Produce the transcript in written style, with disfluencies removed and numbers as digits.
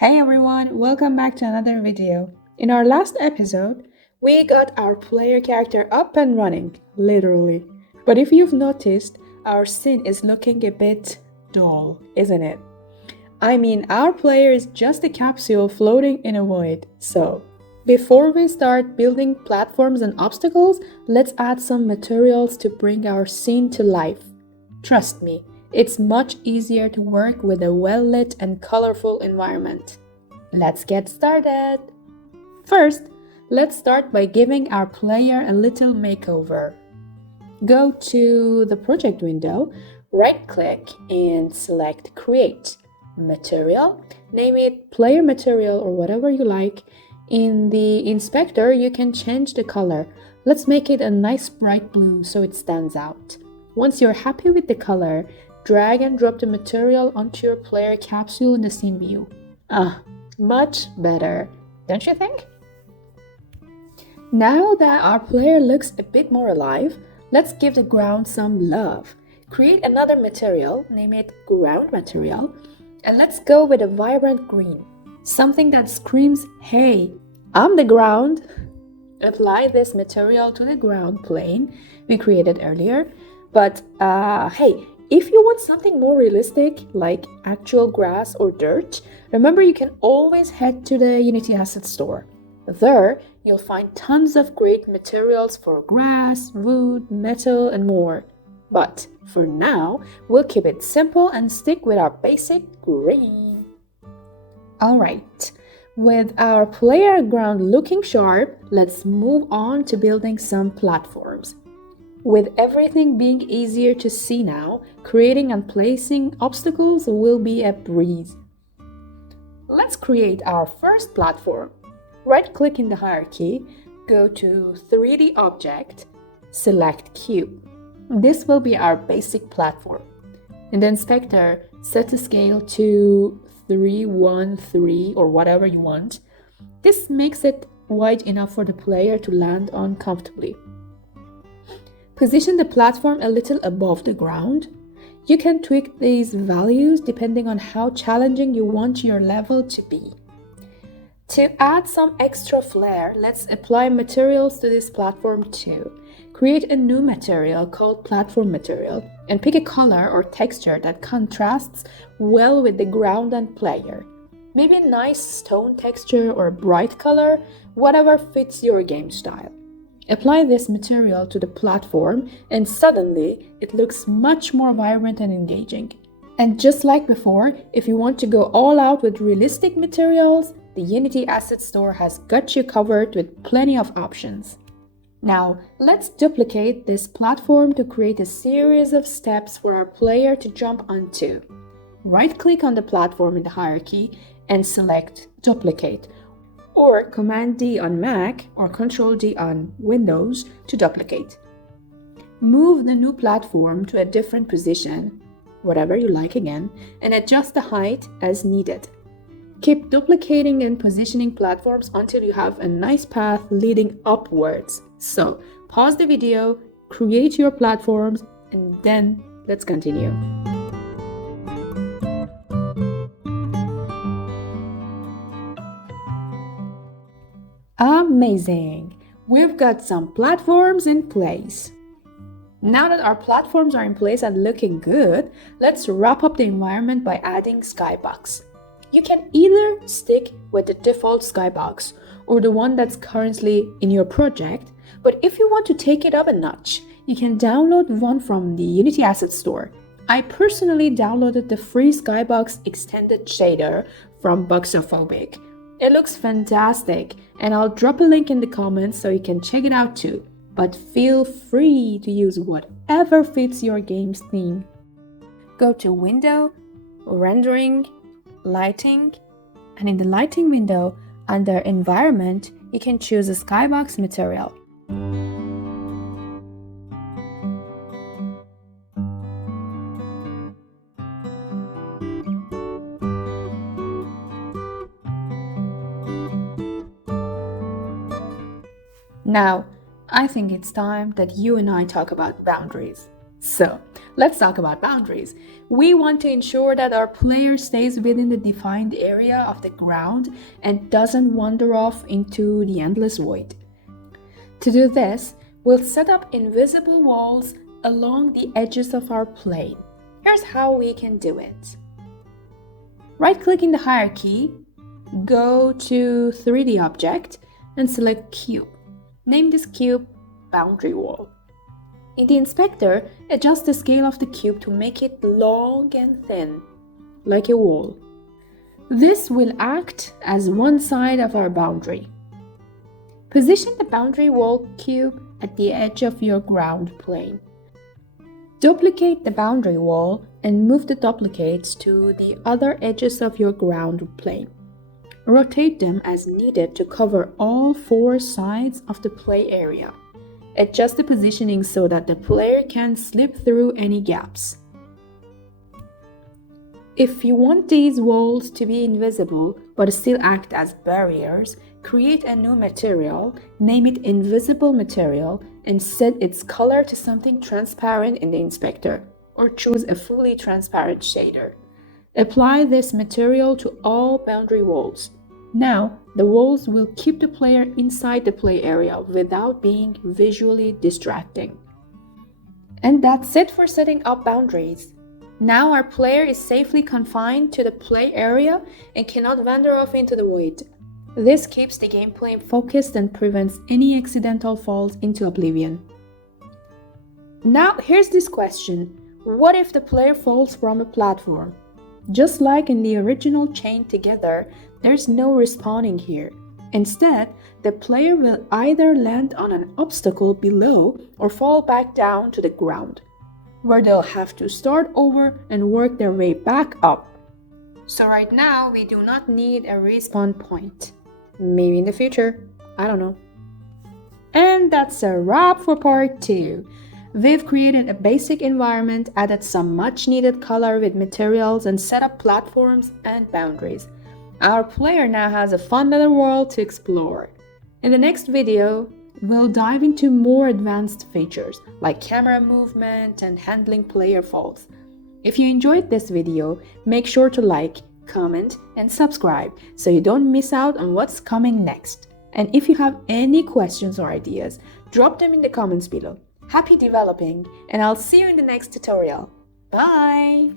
Hey everyone, welcome back to another video. In our last episode, we got our player character up and running, literally. But if you've noticed, our scene is looking a bit dull, isn't it? I mean, our player is just a capsule floating in a void. So, before we start building platforms and obstacles, let's add some materials to bring our scene to life. Trust me, it's much easier to work with a well-lit and colorful environment. Let's get started! First, let's start by giving our player a little makeover. Go to the project window, right-click and select Create Material. Name it Player Material or whatever you like. In the inspector, you can change the color. Let's make it a nice bright blue so it stands out. Once you're happy with the color, drag and drop the material onto your player capsule in the scene view. Much better, don't you think? Now that our player looks a bit more alive, let's give the ground some love. Create another material, name it Ground Material, and let's go with a vibrant green. Something that screams, hey, I'm the ground. Apply this material to the ground plane we created earlier. But hey, if you want something more realistic, like actual grass or dirt, remember you can always head to the Unity Asset Store. There, you'll find tons of great materials for grass, wood, metal, and more. But for now, we'll keep it simple and stick with our basic green. Alright, with our player ground looking sharp, let's move on to building some platforms. With everything being easier to see now, creating and placing obstacles will be a breeze. Let's create our first platform. Right-click in the hierarchy, go to 3D Object, select Cube. This will be our basic platform. In the inspector, set the scale to 313 or whatever you want. This makes it wide enough for the player to land on comfortably. Position the platform a little above the ground. You can tweak these values depending on how challenging you want your level to be. To add some extra flair, let's apply materials to this platform too. Create a new material called Platform Material and pick a color or texture that contrasts well with the ground and player. Maybe a nice stone texture or a bright color, whatever fits your game style. Apply this material to the platform and suddenly it looks much more vibrant and engaging. And just like before, if you want to go all out with realistic materials, the Unity Asset Store has got you covered with plenty of options. Now, let's duplicate this platform to create a series of steps for our player to jump onto. Right-click on the platform in the hierarchy and select Duplicate, or Command-D on Mac or Control-D on Windows to duplicate. Move the new platform to a different position, whatever you like again, and adjust the height as needed. Keep duplicating and positioning platforms until you have a nice path leading upwards. So, pause the video, create your platforms, and then let's continue. Amazing! We've got some platforms in place. Now that our platforms are in place and looking good, let's wrap up the environment by adding Skybox. You can either stick with the default Skybox or the one that's currently in your project, but if you want to take it up a notch, you can download one from the Unity Asset Store. I personally downloaded the free Skybox extended shader from Boxophobic. It looks fantastic, and I'll drop a link in the comments so you can check it out too. But feel free to use whatever fits your game's theme. Go to Window, Rendering, Lighting, and in the Lighting window, under Environment, you can choose a Skybox material. Now, I think it's time that you and I talk about boundaries. So, Let's talk about boundaries. We want to ensure that our player stays within the defined area of the ground and doesn't wander off into the endless void. To do this, we'll set up invisible walls along the edges of our plane. Here's how we can do it. Right-click in the hierarchy, go to 3D Object, and select Cube. Name this cube Boundary Wall. In the inspector, adjust the scale of the cube to make it long and thin, like a wall. This will act as one side of our boundary. Position the boundary wall cube at the edge of your ground plane. Duplicate the boundary wall and move the duplicates to the other edges of your ground plane. Rotate them as needed to cover all 4 sides of the play area. Adjust the positioning so that the player can slip through any gaps. If you want these walls to be invisible but still act as barriers, create a new material, name it Invisible Material, and set its color to something transparent in the inspector, or choose a fully transparent shader. Apply this material to all boundary walls. Now, the walls will keep the player inside the play area without being visually distracting. And that's it for setting up boundaries. Now our player is safely confined to the play area and cannot wander off into the void. This keeps the gameplay focused and prevents any accidental falls into oblivion. Now here's this question. What if the player falls from a platform? Just like in the original Chain Together, there's no respawning here. Instead, the player will either land on an obstacle below or fall back down to the ground, where they'll have to start over and work their way back up. So right now, we do not need a respawn point. Maybe in the future, I don't know. And that's a wrap for part 2. We've created a basic environment, added some much needed color with materials, and set up platforms and boundaries. Our player now has a fun little world to explore. In the next video, we'll dive into more advanced features like camera movement and handling player falls. If you enjoyed this video, make sure to like, comment, and subscribe so you don't miss out on what's coming next. And if you have any questions or ideas, drop them in the comments below. Happy developing, and I'll see you in the next tutorial. Bye!